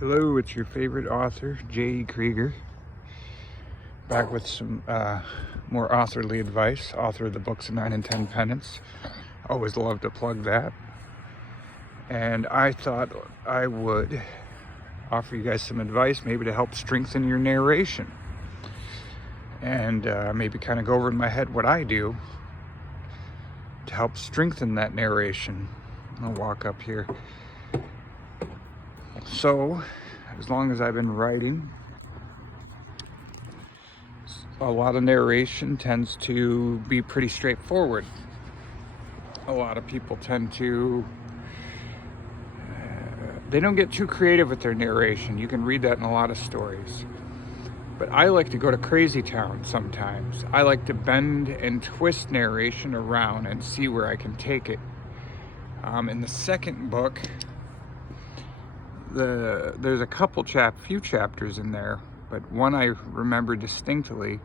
Hello, it's your favorite author, J.E. Krieger, back with some more authorly advice, author of the books 9 and 10 Penance. Always love to plug that. And I thought I would offer you guys some advice, maybe to help strengthen your narration. And maybe kind of go over in my head what I do to help strengthen that narration. I'll walk up here. So, as long as I've been writing, a lot of narration tends to be pretty straightforward. A lot of people tend to, they don't get too creative with their narration. You can read that in a lot of stories. But I like to go to crazy town sometimes. I like to bend and twist narration around and see where I can take it. In the second book, there's a few chapters in there, but one I remember distinctly,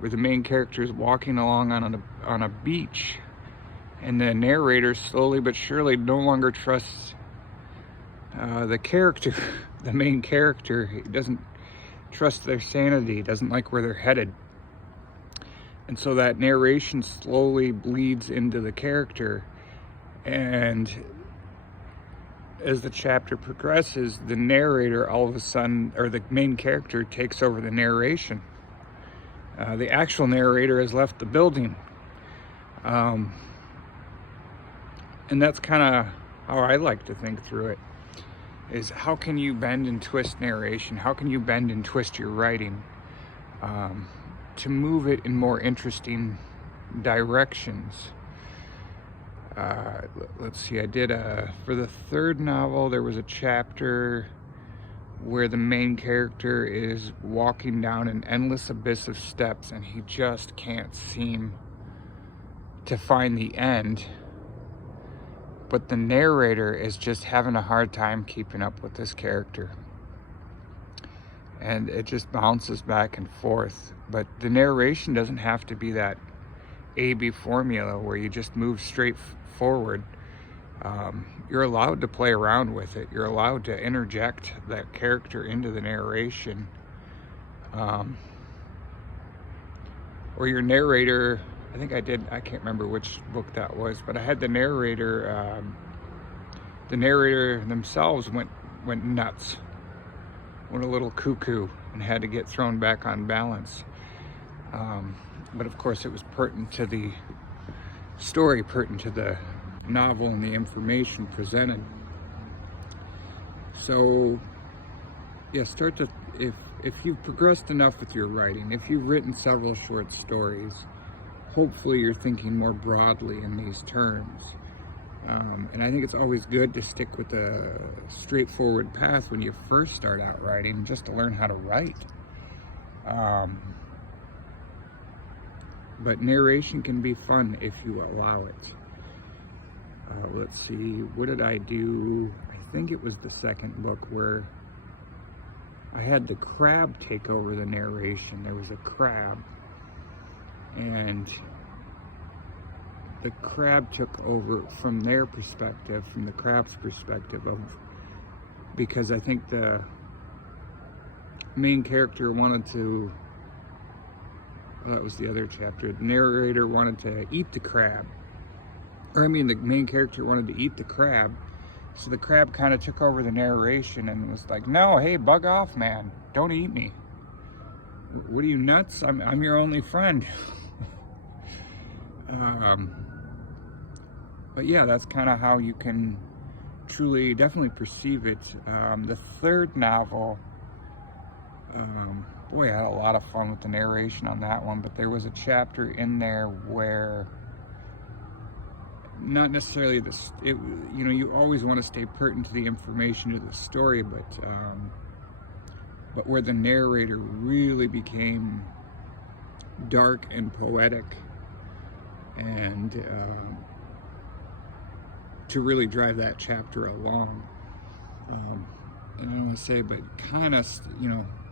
where the main character is walking along on a beach, and the narrator slowly but surely no longer trusts the main character. He doesn't trust their sanity, doesn't like where they're headed, and so that narration slowly bleeds into the character. And as the chapter progresses, the narrator all of a sudden, or the main character, takes over the narration. The actual narrator has left the building. And that's kind of how I like to think through it, is how can you bend and twist narration? How can you bend and twist your writing to move it in more interesting directions? Let's see, I did for the third novel, there was a chapter where the main character is walking down an endless abyss of steps and he just can't seem to find the end, but the narrator is just having a hard time keeping up with this character, and it just bounces back and forth. But the narration doesn't have to be that A-B formula where you just move straight forward. You're allowed to play around with it. You're allowed to interject that character into the narration. Or your narrator, I can't remember which book that was, but I had the narrator themselves went nuts, went a little cuckoo, and had to get thrown back on balance. But of course it was pertinent to the story, pertinent to the novel and the information presented. So yeah, if you've progressed enough with your writing, if you've written several short stories, hopefully you're thinking more broadly in these terms. And I think it's always good to stick with a straightforward path when you first start out writing, just to learn how to write. But narration can be fun if you allow it. Let's see, what did I do? I think it was the second book where I had the crab take over the narration. There was a crab, and the crab took over from their perspective, from the crab's perspective, because I think the main character wanted to, that was the other chapter, the narrator wanted to eat the crab. The main character wanted to eat the crab, so the crab kind of took over the narration and was like, no, hey, bug off, man, don't eat me. What are you, nuts? I'm your only friend. But yeah, that's kind of how you can definitely perceive it. The third novel, boy, I had a lot of fun with the narration on that one, but there was a chapter in there where, not necessarily you always want to stay pertinent to the information of the story, but where the narrator really became dark and poetic, and to really drive that chapter along. And I don't want to say, but kind of,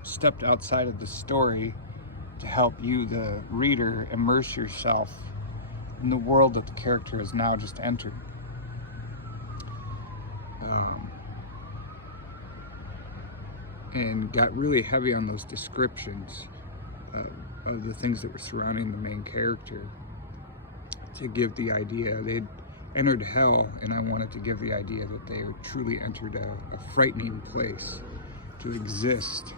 stepped outside of the story to help you, the reader, immerse yourself in the world that the character has now just entered. and got really heavy on those descriptions of the things that were surrounding the main character to give the idea they'd entered hell, and I wanted to give the idea that they truly entered a frightening place to exist.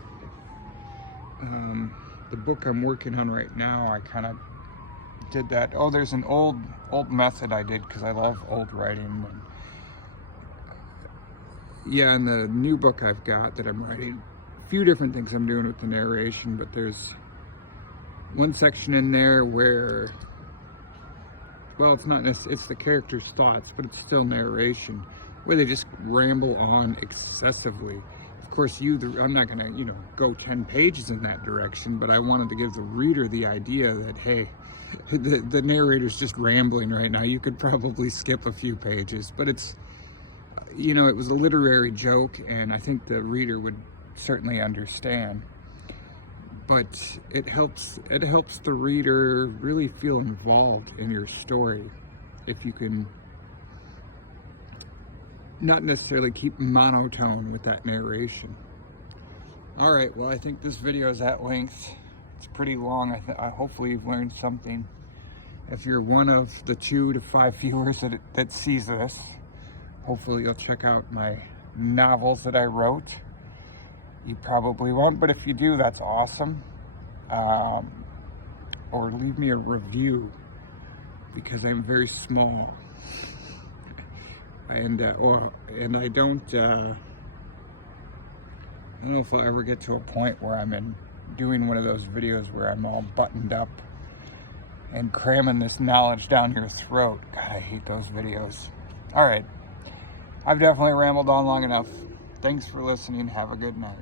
The book I'm working on right now, I kind of did that. Oh, there's an old method I did because I love old writing. Yeah, in the new book I've got that I'm writing, a few different things I'm doing with the narration, but there's one section in there where, well, it's not necessarily, it's the character's thoughts, but it's still narration, where they just ramble on excessively. Of course, I'm not gonna, go 10 pages in that direction, but I wanted to give the reader the idea that, hey, the narrator's just rambling right now. You could probably skip a few pages, but it's, it was a literary joke, and I think the reader would certainly understand. But it helps the reader really feel involved in your story if you can not necessarily keep monotone with that narration. All right, well, I think this video is at length. It's pretty long. Hopefully you've learned something. If you're one of the 2 to 5 viewers that sees this, hopefully you'll check out my novels that I wrote. You probably won't, but if you do, that's awesome. Or leave me a review, because I'm very small. And I don't know if I'll ever get to a point where I'm doing one of those videos where I'm all buttoned up and cramming this knowledge down your throat. God, I hate those videos. All right, I've definitely rambled on long enough. Thanks for listening. Have a good night.